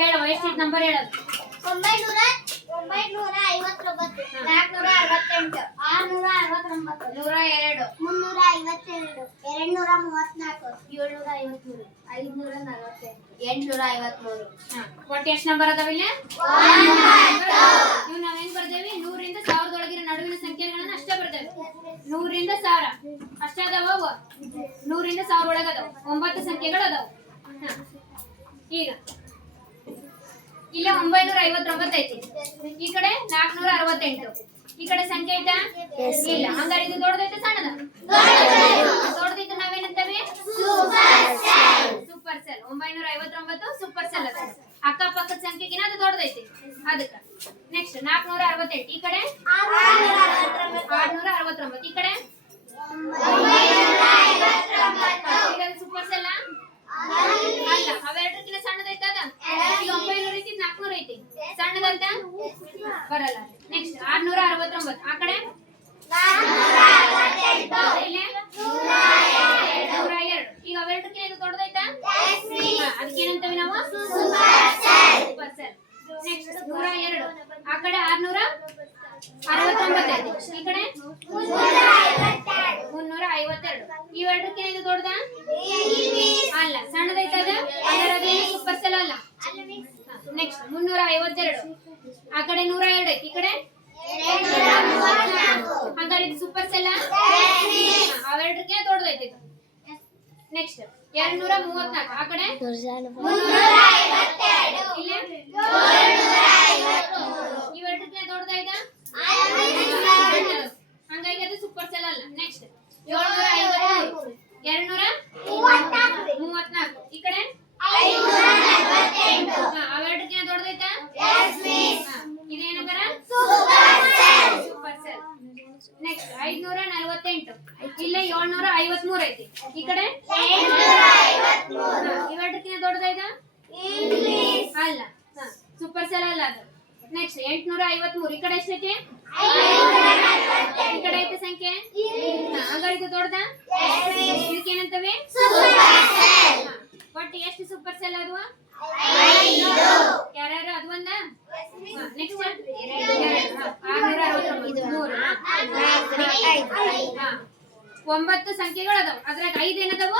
ಹೇಳುವ ಎಷ್ಟು ನಂಬರ್ ಹೇಳೋದು 959 468 669 102 352 234 753 543 ಒಟ್ಟು ಎಷ್ಟು ನಂಬರ್ ಅದಾವ ಇಲ್ಲಿ ನೀವು ನಾವೇನ್ ಬರ್ದೇವಿ 100 ರಿಂದ 1000 ಒಳಗಿನ ನಡುವಿನ ಸಂಖ್ಯೆಗಳನ್ನ ಅಷ್ಟೇ ಬರ್ದೇವಿ 100 ರಿಂದ 1000 ಅಷ್ಟೇ ಅದಾವ 100 ರಿಂದ 1000 ಒಳಗ ಅದಾವ 9 ಸಂಖ್ಯೆಗಳು ಅದಾವ ಈಗ ಇಲ್ಲ 959 ಐತಿ ಈ ಕಡೆ 468 ಈ ಕಡೆ ಸಂಖ್ಯೆ ಐತಾ ಇಲ್ಲ ಹಂಗಾರೆ ಇದು ದೊಡ್ಡದೈತೆ ಸಣ್ಣದ ದೊಡ್ಡದೈತೆ ನಾವೇನಂತೇವೆ ಸೂಪರ್ ಸೆಲ್ 959 ಸೂಪರ್ ಸೆಲ್ ಅದ ಅಕ್ಕ ಪಕ್ಕದ ಸಂಖ್ಯೆಗಿನ ಅದು ದೊಡ್ಡದೈತಿ ಅದಕ್ಕ ನೆಕ್ಸ್ಟ್ 468 ಈ ಕಡೆ 669 ಈ ಕಡೆ ಸೂಪರ್ ಸೆಲ್ ಅಲ್ಲ ಅವೆರಡಕ್ಕಿಂತ ಸಣ್ಣದೈತ ಅದ ಈಗ 900 ಐತಿ 400 ಐತಿ ಸಣ್ಣದಂತ ಬರಲ್ಲ ನೆಕ್ಸ್ಟ್ 669 ಆ ಕಡೆ 102 ಈಗ ಅವೆರಡಕ್ಕಿಂತ ಇದು ದೊಡ್ಡದೈತ ಅದಕ್ಕೆ ಏನಂತೇವೆ ನಾವು ಸೂಪರ್ ಸೆಲ್ ನೆಕ್ಸ್ಟ್ 102 ಆ ಕಡೆ 669 ಐತಿ ಈ ಕಡೆ 352 ಇವೆರಡಕ್ಕಿಂತ ಇದು ದೊಡ್ಡದ ಅಲ್ಲ ಸಣ್ಣದೈತ ಅದ ಅದರ ಸೂಪರ್ ಸೆಲ್ ಅಲ್ಲ ನೆಕ್ಸ್ಟ್ 352 ಆ ಕಡೆ 102 ಐತಿ ಈ ಕಡೆ ಹಂಗಾರೆ ಇದು ಸೂಪರ್ ಸೆಲ್ ಅವೆರಡಕ್ಕಿಂತ ದೊಡ್ಡದೈತಿ ಇದು ನೆಕ್ಸ್ಟ್ 234 ಆ ಕಡೆ 352 ಇಲ್ಲ ಇವೆರಡಕ್ಕಿಂತ ದೊಡ್ಡದೈತ ಹಂಗಾಗಿ ಅದು ಸೂಪರ್ ಸೆಲ್ ಅಲ್ಲ ನೆಕ್ಸ್ಟ್ 753 234 ಈ ಕಡೆ ಅವೆರಡಕ್ಕಿಂತ ದೊಡ್ಡದೈತ ಇದೇನಂತಾರ ಸೂಪರ್ ಸೆಲ್ ನೆಕ್ಸ್ಟ್ 548 ಇಲ್ಲ 753 ಐತಿ ಈ ಕಡೆ ಇವೆರಡಕ್ಕಿಂತ ದೊಡ್ಡದೈತ ಅಲ್ಲ ಸೂಪರ್ ಸೆಲ್ ಅಲ್ಲ ಅದು ನೆಕ್ಸ್ಟ್ 853 ಈ ಕಡೆ ಎಷ್ಟೈತಿ ಈ ಕಡೆ ಐತೆ ಸಂಖ್ಯೆ ಹಂಗಾರೆ ಇದು ದೊಡ್ಡದ ಇದಕ್ಕೆ ಏನಂತವೆ ಒಟ್ಟು ಎಷ್ಟು ಸೂಪರ್ ಸೆಲ್ ಅದು ಯಾರ್ಯಾರು ಅದು ಒಂದ ನೆಕ್ಸ್ಟ್ 9 ಸಂಖ್ಯೆಗಳು ಅದಾವ ಅದ್ರಾಗ 5 ಏನದಾವ